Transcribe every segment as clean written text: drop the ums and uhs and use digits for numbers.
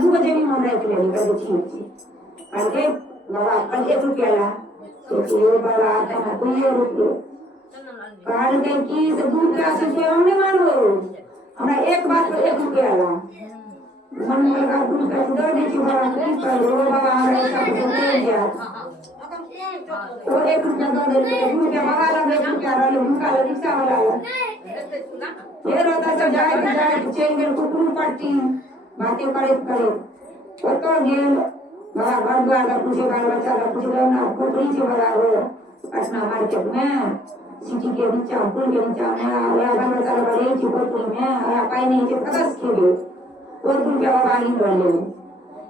dua jadi mau naik lagi kalau cici. Angke bawa angke tu piala. तो बाबा आता तो ये रुको कारण के की दूर का से हमने मानो हमरा एक बात पर एक रुपया आला मन में लगा दूर का दे दी कि बाबा की पर बाबा हमरा सब दे दिया तो एक रुपया दे दे रुपया बाबा लगे रुपया रहले उनका रिक्शा वाला ये रहता तो जाए चेन गेल कुकुर पट्टी बातें करे तो गेल बाबा घर द्वार का पूछे बाल बच्चा का पूछे ना कोपरी से बड़ा हो पटना मार्केट में सिटी के नीचे पुल के नीचे में या बाल बच्चा का बड़े चिकोत्री में या पाई नहीं से कदस के भी और रुपया बाबा ही कर ले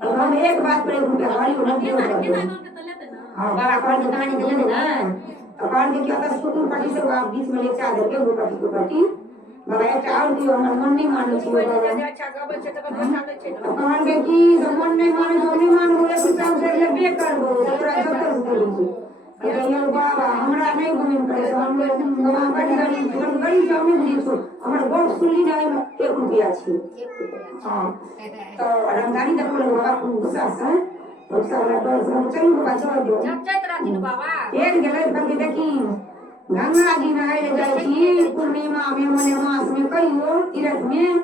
अब हम एक बात पर रुपया गाड़ी उन्हें दियो करते हां बाबा कौन की कहानी दे देना कौन के क्या था कुकुर पट्टी से आप बीच में लेके आ करके वो पट्टी बाबा एक और दियो मन नहीं मानो छी बाबा अच्छा गबल छे त बसाले छे कहां के की मन नहीं मानो जो नहीं मानो बोले कुछ काम कर ले बेकार हो पूरा जबर बोली अरे ये बाबा हमरा नहीं घूम करे हम बाबा बड़ी बड़ी जाने दी छो हमर गोड़ सुली नहीं 1 रुपया छी हां तो रंगानी देखो बाबा को गुस्सा से गुस्सा वाला तो चलो बाबा चलो दो जब राती बाबा एक गेले करके देखी गंगा जी नहाए जाए थी पूर्णिमा में मने मास में कहियो तीरथ में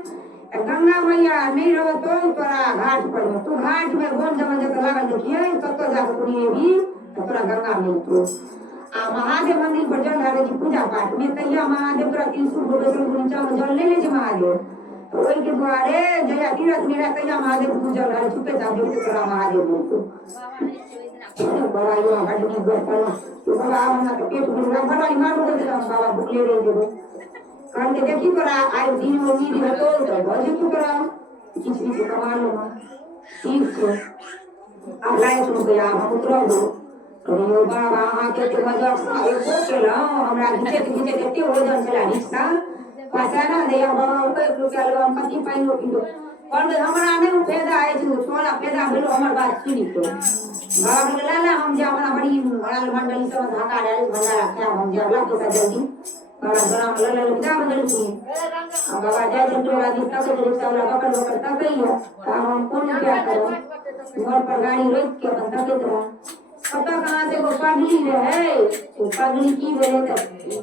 गंगा मैया नहीं रहो तो तोरा घाट पर तू घाट में गोन जमन जत लागल देखिए तब तो जाके पुनिए भी तोरा गंगा मिलतो आ महादेव मंदिर पर जल ढारे की पूजा पाठ में तैया महादेव तोरा 300 गोबे से नीचा में जल ले ले जे महादेव तो ओई के द्वारे जया तीरथ मेरा तैया महादेव पूजा ढारे छुपे जाबे तोरा महादेव मिलतो बाबा यो हट में बैठा तो बाबा हमना तो पेट में बड़ा मारो दे बाबा भूले रहे जो कान के देखी पर आए दिन में नींद हतो तो भजे तू करा किसी से कमा लो ठीक है अब लाए तुम के आप उतरो दो तो बाबा हां के मजा एक को केला हमरा घिचे देते वजन चला रिक्शा पसाना दे बाबा को 1 रुपया लो हम पति पाइन लो किलो और हमरा नहीं फायदा है जो थोड़ा फायदा भेलो हमर बात सुनी तो बाबा बोला ना हम जा हमरा बड़ी बड़ा मंडली सब धाका डाल भंडारा क्या हम जा ला के जल्दी बाबा गला में ले जा बदल छी बाबा जाए तो लोग आदि तक रिक्शा वाला पकड़ तक ही हो हम कौन क्या करो घर पर गाड़ी रोक के बंदा के तरह पता कहां से वो पगली है वो पगली की बोले तो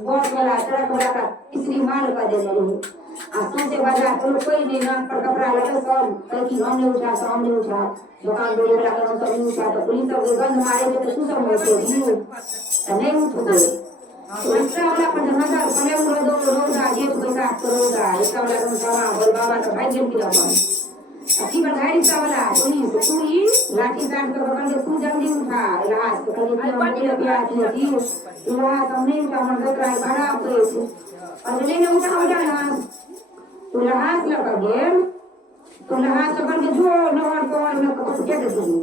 बहुत वाला ट्रक वाला का इसरी माल का दे रही आसों से बाजार तो कोई नहीं नाम पर कपड़ा लगा सब कि हमने उठा दुकान बोले वाला का सब नहीं उठा तो पुलिस सब गन मारे तो तू सब होते ही नहीं उठो तो रिक्शा वाला पर धंधा पहले वो दो रोज आगे पैसा करोगा रिक्शा वाला का बाबा तो भाई जन की दवा अभी बधाई चावला पुलिस तू ही लाठी काट कर पकड़ के तू जल्दी उठा इलाज तो कल की हम भी आती थी इलाज हमने का मन कर बड़ा पे और ले उठा हो जाना तू इलाज लगा गेम तू इलाज पकड़ के जो नवर को न को के दे दी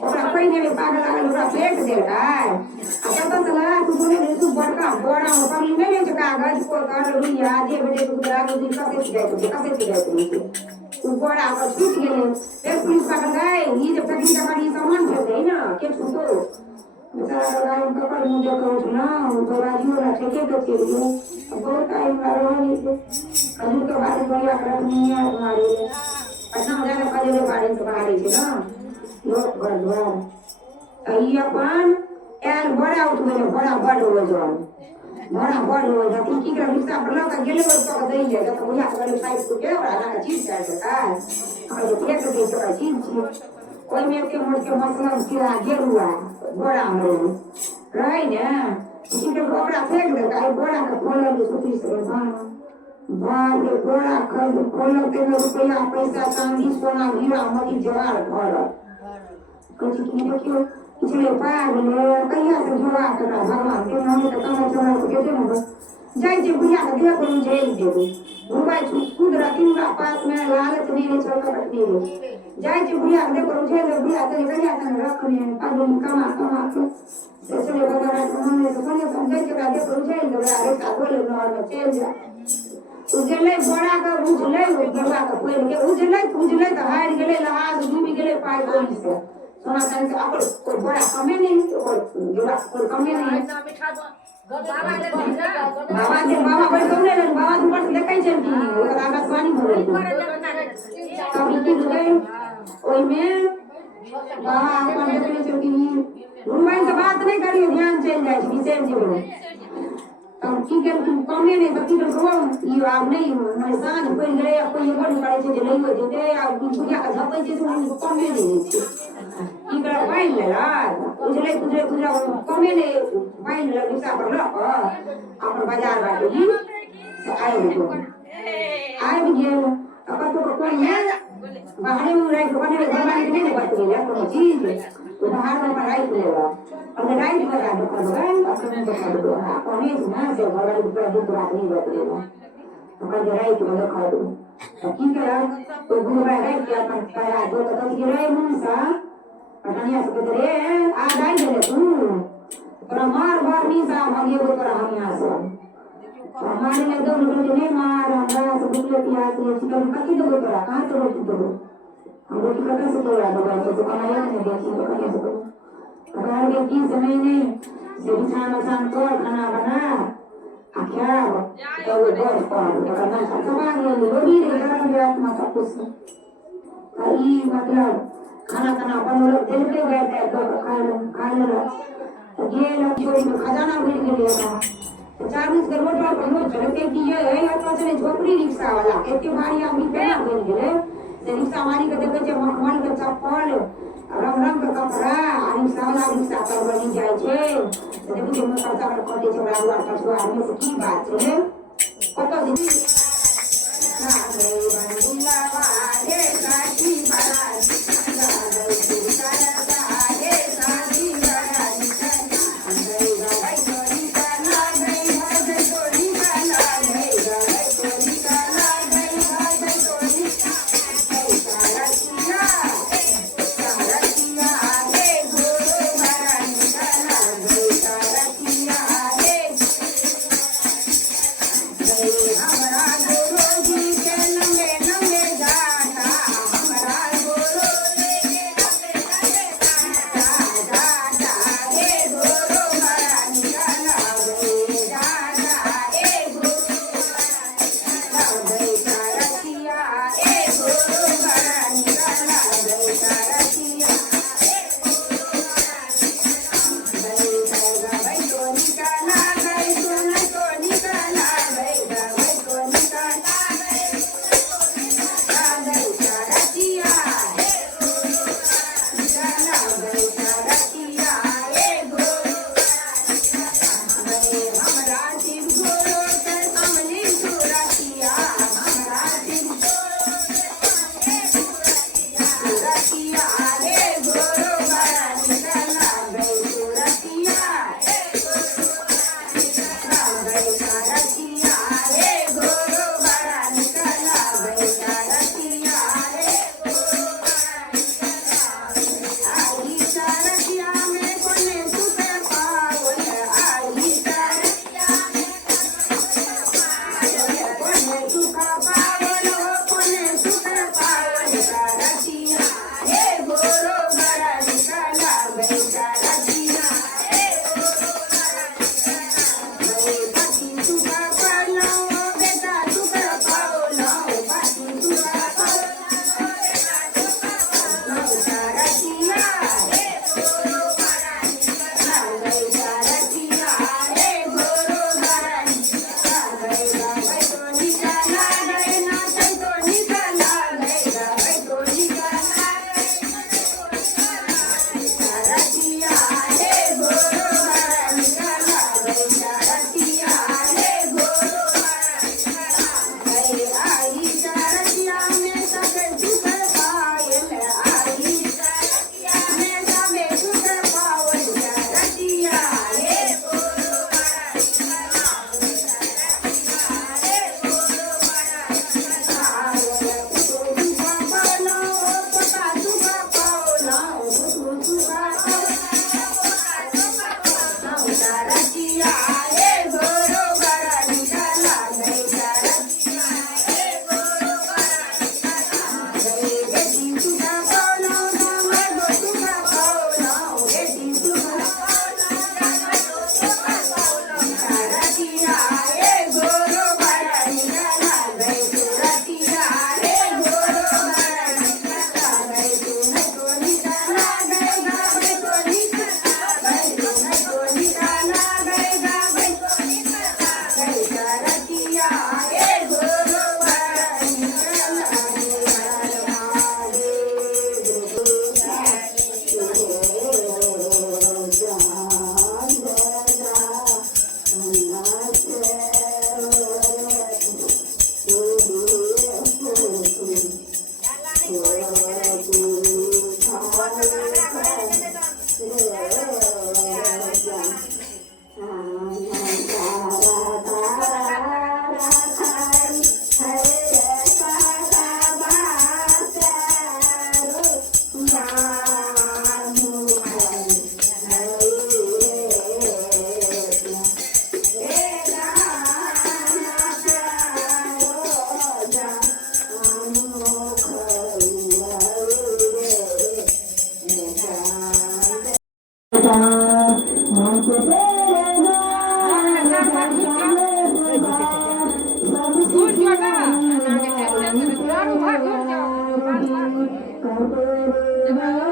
और कोई ने पागल आगल पूरा फेंक दे रहा है अच्छा तो सलाह तू ने तू बड़का बड़ा हो पगली नहीं ले कागज को कर रुइया दे बेटे तू करा के कैसे जाए तू बड़ा का छूट गए फिर पुलिस पकड़ गए ये जब तक इनका बड़ी सामान फेंक गई ना के छूटो बेचारा लगाए उनका पर मुझे कहो ना तो राजू ना ठेके तो के लिए अब बहुत टाइम मारो नहीं थे अजू के बारे में या कर नहीं है हमारे अच्छा हो जाए काले के बारे में बाहर है ना लोग भगवान आई अपन यार बड़ा उठ गए बड़ा बड़ हो जाओ बड़ा बड़ हो जाती की कर रिक्शा पर लगा गेले और पकड़ दे ले तो मुझे वाले साइड को के और आना चीज है और ये फेंक दे तो चीज कोई में के मोड़ के मसला उसके आगे हुआ बड़ा हमरे राई ना इसी के बड़ा फेंक दे का बड़ा का खोल ले सुती से बाप रे बड़ा खोल के रुपया पैसा चांदी सोना हीरा मोती जवाहर घर कुछ की देखियो इसलिए पार ले कहिया से जुआ कर भगवान के नाम में कमा चला के देते ना जाय जे बुढ़िया के देह को जेल दे दो मोबाइल खुद रखी ना पास में लालच नहीं है छोटा रखनी है जाय जे बुढ़िया के देह को जेल दे बुढ़िया के कहिया से रखने पागल कमा के से चले बता हमने से कोने समझे के देह को जेल दे अरे का बोले नॉर में चल जा उजले बड़ा का उजले बड़ा का कोई के उजले तो हार गेले लहाज डूबी गेले पाई गोली से सोना चांदी से अपन कोई बड़ा कमे नहीं और जोड़ा कोई कमे नहीं बाबा बड़े कौने लन बाबा ऊपर से देखै छै कि ओकर आकाशवाणी भरे कभी की गए ओई में बाबा अपन देखले छै कि रुमाइन से बात नहीं करियो ध्यान चल जाय छै विशेष जीवन तब की कर कमे नहीं तो की कर ये आब नहीं मैं सांझ पड़ गए कोई बड़ करे छै जे नहीं हो जेते आ बुझिया का झपै छै से कमे नहीं छै की कर पाइन लेला उजले कमे ने पाइन ले दिशा पर लक अपन बाजार बाटे ही आइ गेल अब तो कोई है बाहर में रह के बने भगवान के नहीं बात ले कोनो चीज तो बाहर में पढ़ाई लेला और राइट बता दो भगवान अपन को कर दो अपने ना से भगवान के प्रभु बात नहीं बात लेला अपन राइट में खा दो तो की कर तो गुरु भाई के अपन पढ़ा दो तो की रे मुंसा पठानिया से रे आ जाई दे तू पर मार बार नहीं सा भागे वो पर हम यहां से हमारे में दो लोग ने मार हमरा से बुले पिया के चिकन काटी दो पर कहां से रोटी दो हम रोटी कहां से तोड़ा दो तो कमाया नहीं देखी तो कहां से अगर के की समय नहीं से बिछाना तोड़ खाना बना आख्या तो वो बहुत पर करना सब ये लोगी रे करन के आत्मा सब कुछ कई मतलब खाना अपन लोग दिल पे गए थे तो खा ले ये लोग चोरी में खजाना भूल गए था 40 करोड़ का प्रमोद चलते कि ये है या तो चले झोपड़ी रिक्शा वाला एते भारी आदमी केना बन गेले से रिक्शा वाली के देखे छै मखमल के चप्पल रंग रंग के कपड़ा आ रिक्शा वाला रिक्शा पर बनी जाय छै से देखि के मोटर चाकर कटे छै बड़ा दुआर पर छुआ में से की बात छै कतो जी ना रे बंदिया वाले काटी बड़ा हमरा गुरु जी के नमे Thank you.